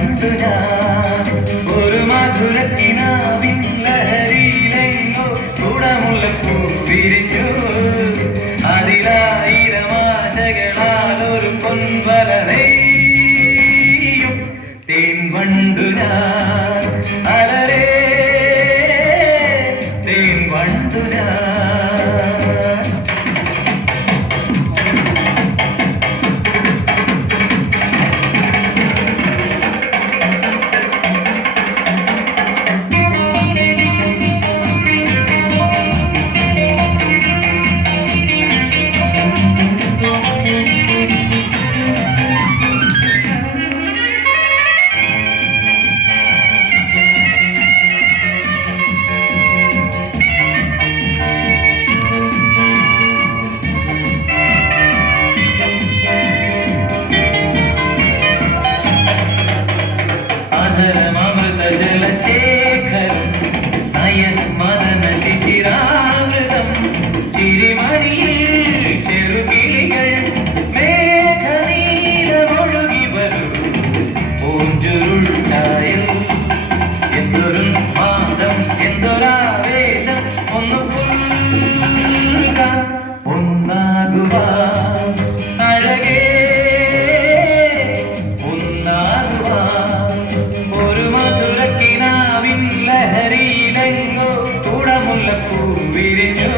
കണ്ടു ഞാൻ ഒരു മധുരത്തിനാവിൻ ലഹരിയിലെങ്ങോ കുടമുല്ലപ്പൂ വിരിച്ചു അതിലായിരം ആശകളാൽ ഒരു പൊൻവലയും തേൻ വണ്ടു ഞാൻ അലരേ തേൻ വണ്ടു ഞാൻ അമൃതജലശേഖരം നയൻ മദന ശിശിരാമൃതം ചിരിമണിയിൽ ചെറുകിളികൾ മേഘനീരമൊഴുകി വരും പൂഞ്ചുരുൾക്കായൽ എന്തൊരു മാതം എന്തൊരാവേശം ഒന്ന് പുൽക ഒന്നാകുവാൻ അഴകേ ലഹരിയിലെങ്ങോ കുടമുല്ലപ്പൂ വിരിഞ്ഞു